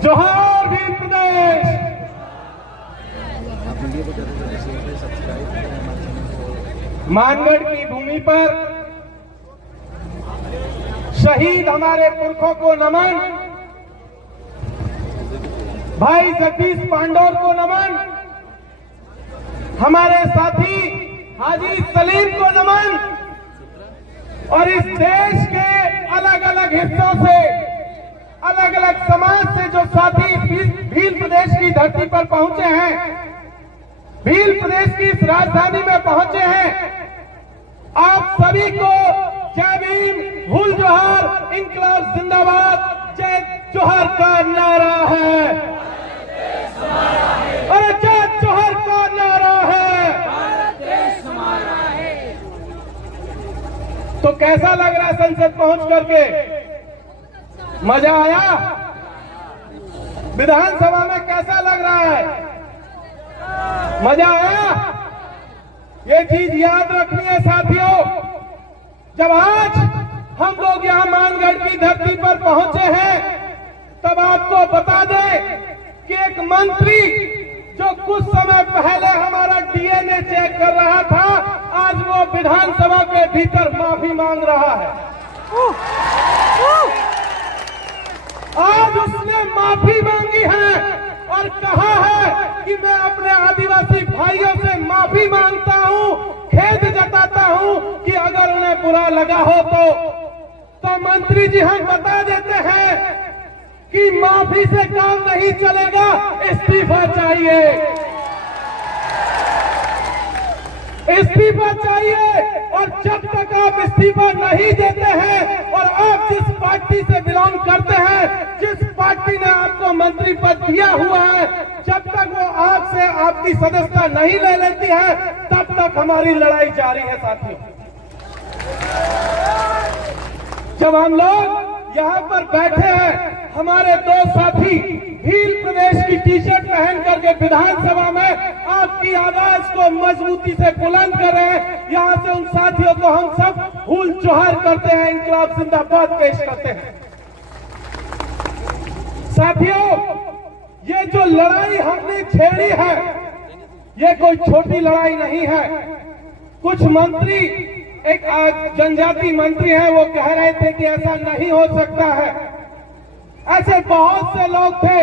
जोहार भील प्रदेश। मानगढ़ की भूमि पर शहीद हमारे पुरखों को नमन, भाई जगदीश पांडोर को नमन, हमारे साथी हाजी सलीम को नमन और इस देश के अलग अलग हिस्सों से, अलग अलग समाज से जो साथी भील प्रदेश की धरती पर पहुंचे हैं, भील प्रदेश की इस राजधानी में पहुंचे हैं, आप सभी को जय भीम, भूल जोहार, इंकलाब जिंदाबाद, जय जोहर का नारा है। अरे जय जोहर का नारा है। तो कैसा लग रहा है संसद पहुंच करके? मजा आया? विधानसभा में कैसा लग रहा है? मजा आया? ये चीज याद रखनी है साथियों, जब आज हम लोग यहाँ मानगढ़ की धरती पर पहुंचे हैं, तब आपको बता दें कि एक मंत्री जो कुछ समय पहले हमारा डीएनए चेक कर रहा था, आज वो विधानसभा के भीतर माफी मांग रहा है। आज उसने माफी मांगी है और कहा है कि मैं अपने आदिवासी भाइयों से माफी मांगता हूं, खेद जताता हूं कि अगर उन्हें बुरा लगा हो तो मंत्री जी हम बता देते हैं कि माफी से काम नहीं चलेगा, इस्तीफा चाहिए, इस्तीफा चाहिए। और जब तक आप इस्तीफा नहीं देते हैं और आप जिस पार्टी से बिलोंग करते हैं, जिस पार्टी ने आपको मंत्री पद दिया हुआ है, जब तक वो आपसे आपकी सदस्यता नहीं ले लेती है, तब तक हमारी लड़ाई जारी है साथियों। जब हम लोग यहाँ पर बैठे हैं, हमारे दो साथी भील प्रदेश की टी शर्ट पहन करके विधानसभा में आपकी आवाज को मजबूती से बुलंद कर रहे हैं। यहाँ से उन साथियों को हम सब भूल जोहार करते हैं, इंकलाब जिंदाबाद पेश करते हैं। साथियों, ये जो लड़ाई हमने छेड़ी है, ये कोई छोटी लड़ाई नहीं है। कुछ मंत्री, एक जनजाति मंत्री हैं, वो कह रहे थे कि ऐसा नहीं हो सकता है। ऐसे बहुत से लोग थे,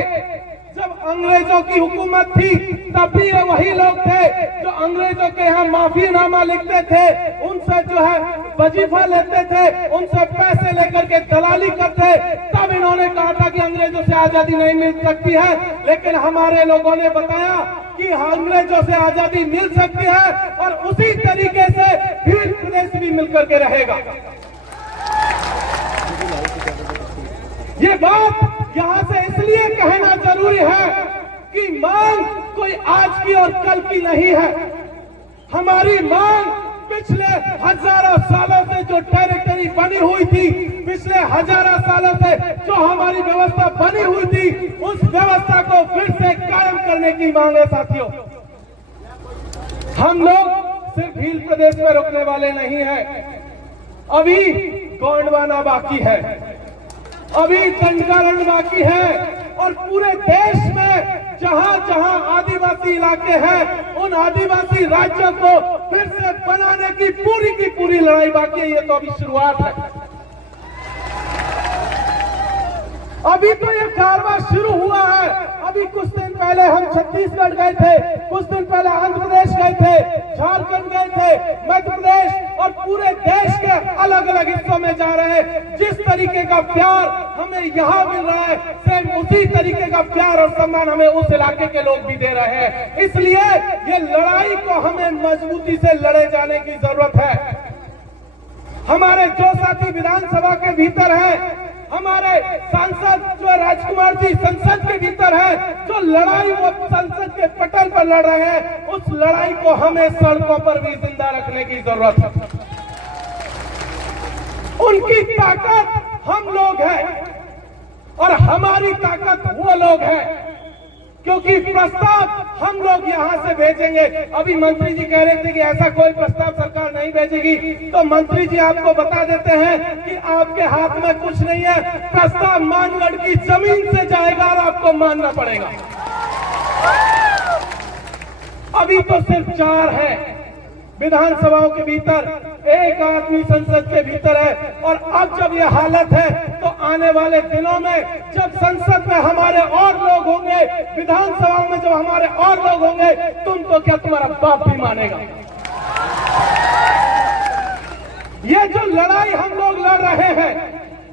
जब अंग्रेजों की हुकूमत थी तब भी वही लोग थे जो अंग्रेजों के यहाँ माफीनामा लिखते थे, उनसे जो है वजीफा लेते थे, उनसे पैसे लेकर के दलाली करते। तब इन्होंने कहा था कि अंग्रेजों से आजादी नहीं मिल सकती है, लेकिन हमारे लोगों ने बताया कि अंग्रेजों से आजादी मिल सकती है और उसी तरीके से भील प्रदेश भी मिलकर के रहेगा। ये बात यहाँ से इसलिए कहना जरूरी है कि मांग कोई आज की और कल की नहीं है। हमारी मांग पिछले हजारों सालों से जो टेरिटरी बनी हुई थी, पिछले हजारों सालों से जो हमारी व्यवस्था बनी हुई थी, उस व्यवस्था को फिर से कायम करने की मांग है साथियों। हम लोग सिर्फ भील प्रदेश में रुकने वाले नहीं हैं। अभी गोंडवाना बाकी है, अभी दंडकारण्य बाकी है और पूरे देश में जहां जहां आदिवासी इलाके हैं, उन आदिवासी राज्यों को फिर से बनाने की पूरी लड़ाई बाकी है। ये तो अभी शुरुआत है। अभी तो ये कारवां शुरू हुआ है। अभी कुछ दिन पहले हम छत्तीसगढ़ गए थे, कुछ दिन पहले आंध्र प्रदेश गए थे, झारखंड गए थे, मध्य प्रदेश और पूरे देश के अलग अलग हिस्सों में जा रहे हैं। जिस तरीके का प्यार हमें यहाँ मिल रहा है, सेम उसी तरीके का प्यार और सम्मान हमें उस इलाके के लोग भी दे रहे हैं। इसलिए ये लड़ाई को हमें मजबूती से लड़े जाने की जरूरत है। हमारे जो साथी विधानसभा के भीतर हैं, हमारे सांसद जो राजकुमार जी संसद के भीतर है, जो लड़ाई वो संसद के पटल पर लड़ रहे हैं, उस लड़ाई को हमें सड़कों पर भी जिंदा रखने की जरूरत है। उनकी ताकत हम लोग हैं और हमारी ताकत वो लोग हैं। क्योंकि प्रस्ताव हम लोग यहाँ से भेजेंगे। अभी मंत्री जी कह रहे थे कि ऐसा कोई प्रस्ताव सरकार नहीं भेजेगी, तो मंत्री जी आपको बता देते हैं कि आपके हाथ में कुछ नहीं है, प्रस्ताव मानगढ़ की जमीन से जाएगा और आपको मानना पड़ेगा। अभी तो सिर्फ 4 है विधानसभाओं के भीतर, 1 आदमी संसद के भीतर है, और अब जब यह हालत है तो आने वाले दिनों में जब संसद में हमारे और लोग होंगे, विधानसभाओं में जब हमारे और लोग होंगे, तुम तो क्या तुम्हारा बाप भी मानेगा। ये जो लड़ाई हम लोग लड़ रहे हैं,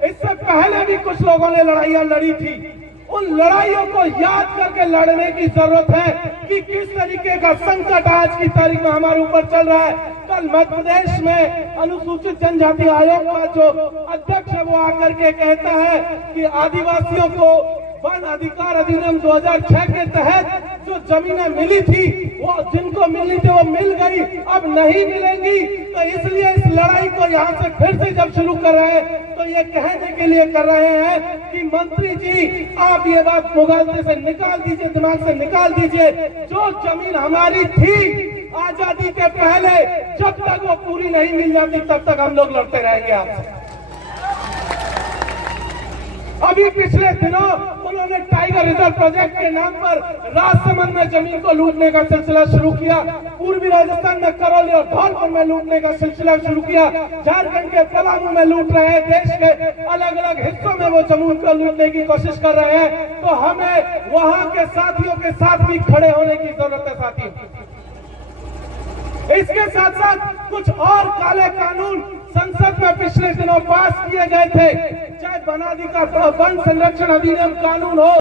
इससे पहले भी कुछ लोगों ने लड़ाइयां लड़ी थी। उन लड़ाइयों को याद करके लड़ने की जरूरत है कि किस तरीके का संकट आज की तारीख में हमारे ऊपर चल रहा है। कल मध्य प्रदेश में अनुसूचित जनजाति आयोग का जो अध्यक्ष है वो आकर के कहता है कि आदिवासियों को वन अधिकार अधिनियम 2006 के तहत जो जमीनें मिली थी, वो जिनको मिली थी वो मिल गई, अब नहीं मिलेंगी। तो इसलिए इस लड़ाई को यहाँ से फिर से जब शुरू कर रहे हैं तो ये कहने के लिए कर रहे हैं कि मंत्री जी आप ये बात मुगालते से निकाल दीजिए, दिमाग से निकाल दीजिए। जो जमीन हमारी थी आजादी के पहले, जब तक वो पूरी नहीं मिल जाती तब तक हम लोग लड़ते रहेंगे आपसे। अभी पिछले दिनों उन्होंने टाइगर रिजर्व प्रोजेक्ट के नाम पर राजसमंद में जमीन को लूटने का सिलसिला शुरू किया, पूर्वी राजस्थान में करौली और धौलपुर में लूटने का सिलसिला शुरू किया, झारखंड के पलामू में लूट रहे हैं, देश के अलग अलग हिस्सों में वो जमीन को लूटने की कोशिश कर रहे हैं। तो हमें वहां के साथियों के साथ भी खड़े होने की जरूरत है साथियों। इसके साथ साथ कुछ और काले कानून संसद में पिछले दिनों पास किए गए थे, चाहे वन संरक्षण अधिनियम कानून हो,